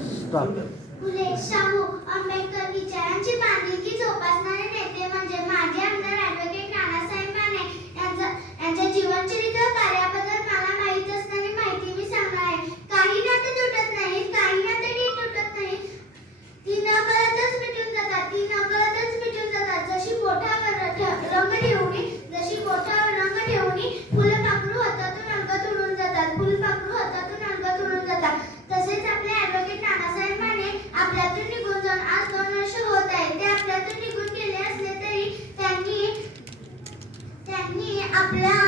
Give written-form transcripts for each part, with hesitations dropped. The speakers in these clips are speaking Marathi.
स्टॉप. फुले शाहू आंबेडकर विचारांची बांधिलकी जोपासणारे नेते म्हणजे माजी आमदार ॲडव्होकेट नानासाहेब माने. यांच्या जीवनचरित्र कार्याबद्दल मला माहीत असणारी माहिती मी सांगणार आहे. काही नाते तुटत नाहीत, काही नाते तुटत नाहीत, ती नकळतच मिटून जातात, ती नकळतच मिटून जातात. जशी बोटावर रंग ठेवणी, जशी बोटावर रंग ठेवणी, फुलपाखरू हातातून अंगात उडून जातात, फुलपाखरू हातातून अंगात उडून जातात. तसेच आपले ॲडव्होकेट नानासाहेब माने आपल्यातून निघून जाऊन आज 2 वर्ष होत आहे. ते आपल्यातून निघून गेले असले तरी त्यांनी आपल्या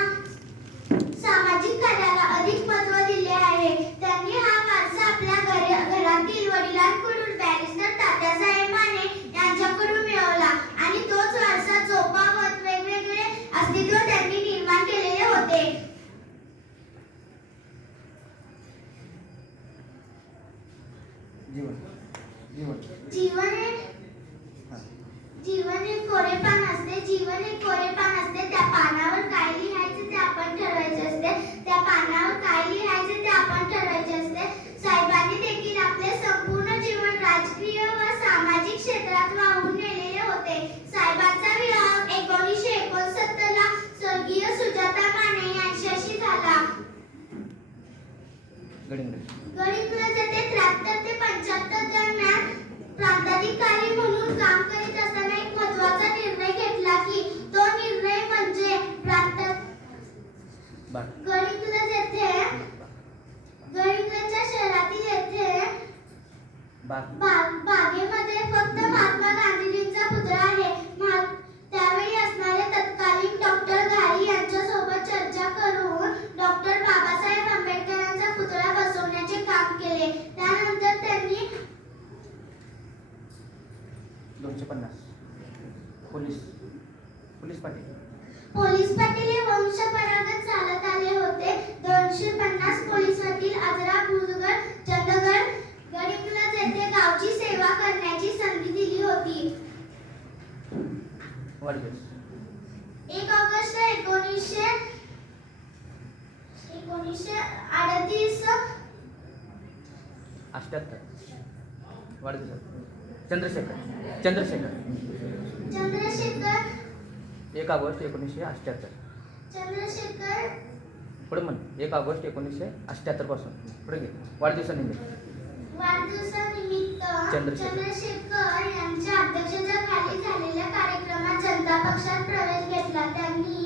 सामाजिक कार्याला अधिक महत्त्व दिले आहे. त्यांनी हा वारसा आपल्या घरातील वडिलांकडून बॅरिस्टर तात्यासाहेब माने यांच्याकडून मिळवला आणि तोच वारसा जोपावत वेगवेगळे अस्तित्व त्यांनी निर्माण केलेले होते. जीवन हे कोरे पान असते. जीवन हे कोरे पान असते. त्या पानावर काय लिहायचे ते आपण ठरवायचे असते. त्या पानावर काय लिहायचे ते आपण ठरवायचे असते. साहेबांनी देखील आपले संपूर्ण जीवन राजकीय व सामाजिक क्षेत्रात वाहून नेलेले होते. साहेबांचा विवाह 1969 ला स्वर्गीय सुजाता माने यांच्याशी झाला. गडहिंग्लज येथे 73 ते 75 दरम्यान प्रांताधिकारी म्हणून काम करीत असताना एक महत्त्वाचा निर्णय घेतला की तो निर्णय म्हणजे गडहिंग्लजच्या शहरातील येथे बागेमध्ये फक्त महात्मा गांधीजींचा पुतळा आहे. त्यावेळी असणारे तत्कालीन डॉक्टर घारी यांच्यासोबत चर्चा करून डॉक्टर बाबासाहेब आंबेडकरांचा पुतळा बसवण्याचे काम केले. त्यानंतर त्यांनी 250 पोलीस पाटील हे वंशपरंपरागत चालत आले होते. 250 पोलीस पाटील आजरा बुजगड चंदगड गडहिंग्लज येथे गावची सेवा करण्याची संधी दिली होती. 1 ऑगस्ट 1938 चंद्रशेखर 1 ऑगस्ट 1978. चंद्रशेखर पुढे म्हण 1 ऑगस्ट 1978 पासून पुढे घे. वाढदिवसानिमित्त चंद्रशेखर यांच्या अध्यक्षतेखाली झालेल्या कार्यक्रमात जनता पक्षात प्रवेश घेतला. त्यांनी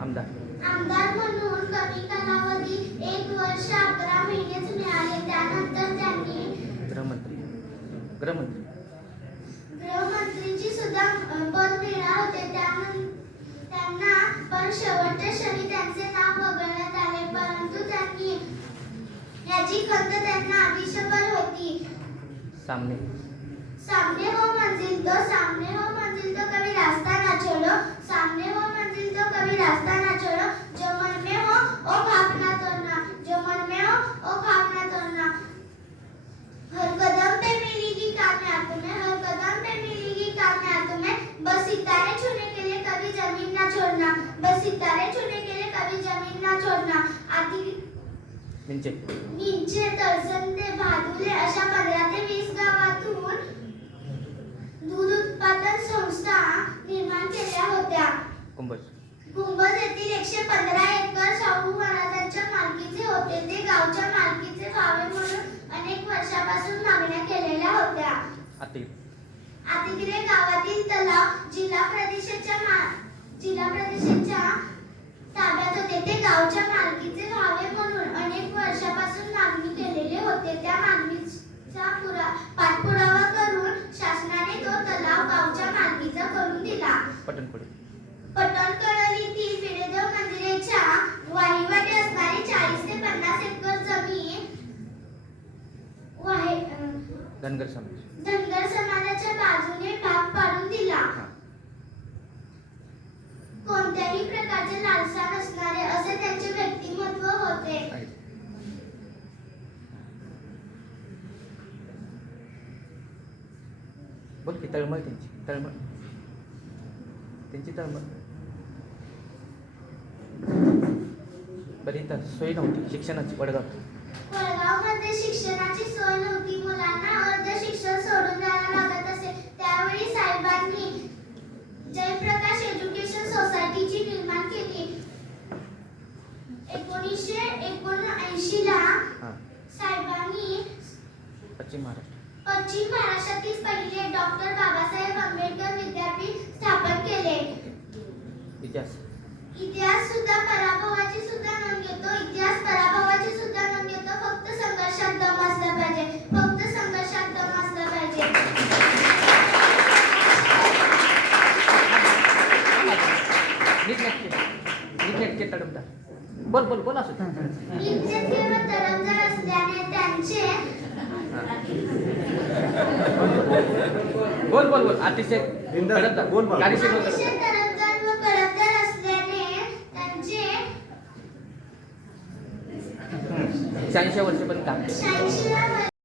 आमदार म्हणून कमी कालावधीत 1 वर्ष 11 महिनेच मिळाले. त्यानंतर त्यांनी गृहमंत्रीची सुद्धा पद मिळणार होते. त्यांना पण शेवटच्या क्षणी त्यांचे नाव वगळण्यात आले. परंतु त्यांनी याची खंत त्यांना आयुष्यभर होती. सामने हो मंजिल तो कभी रास्ता ना छोड़ो. सामने हो मंजिल तो कभी रास्ता ना छोड़ो. जो मन में हो वो ख्वाब ना तोड़ना. जो मन में हो वो ख्वाब ना तोड़ना. हर कदम पे मिलेगी कामयाब तुम्हें. हर कदम पे मिलेगी कामयाब तुम्हें. बस सितारे छूने के लिए कभी जमीन ना छोड़ना. बस सितारे छूने के लिए कभी जमीन ना छोड़ना. नीचे तळसंदे भादुले अशा 15 ते 20 गावातून दूध उत्पादन संस्था निर्माण केल्या होत्या. कुंभज येथील 115 एकर शाहू महाराजांच्या मालकीचे होते. ते गावच्या मालकीचे व्हावे म्हणून अनेक वर्षापासून मागण्या केलेल्या होत्या. आतिग्रे गावातील तलाव जिल्हा परिषदेच्या ताब्यात होते. ते गावच्या मालकीचे व्हावे म्हणून अनेक वर्षापासून मागणी केलेले होते. त्या मागणीचा पाठपुरावा करून शासनाने तो तलाव गावच्या मालकीचा करून दिला. पट्टणकडोलीतील बिडेदेव मंदिराच्या वाहिवाटी असणारी 40 ते 50 एकर जमीन धनगर समाजाच्या बाजूने भाग पाडून दिला. कोणत्याही प्रकारचे लालसा नसणारे असे त्यांचे व्यक्तिमत्व होते. बोल की तळमळ त्यांची बरी तर सोय नव्हती शिक्षणाची. वडगावमध्ये शिक्षणाची सोय पश्चिम महाराष्ट्र. पश्चिम महाराष्ट्रातील पहिले डॉक्टर बाबासाहेब आंबेडकर विद्यापीठ स्थापन केले. इतिहास. इतिहास सुद्धा पराभवाची सुद्धा नोंद घेतो. इतिहास पराभवाची सुद्धा नोंद घेतो. फक्त संघर्षात दम असला पाहिजे. फक्त संघर्षात दम असला पाहिजे. नीट तडमदार. बोल असू दे. नीटनेटके व तडमदार असल्याने त्यांचे बोल अतिशय तडमदार. बोल. कार्यशील होतं. अतिशय तडमदार व कडकदार असल्याने त्यांचे 86 वर्ष पण काम केलं. 86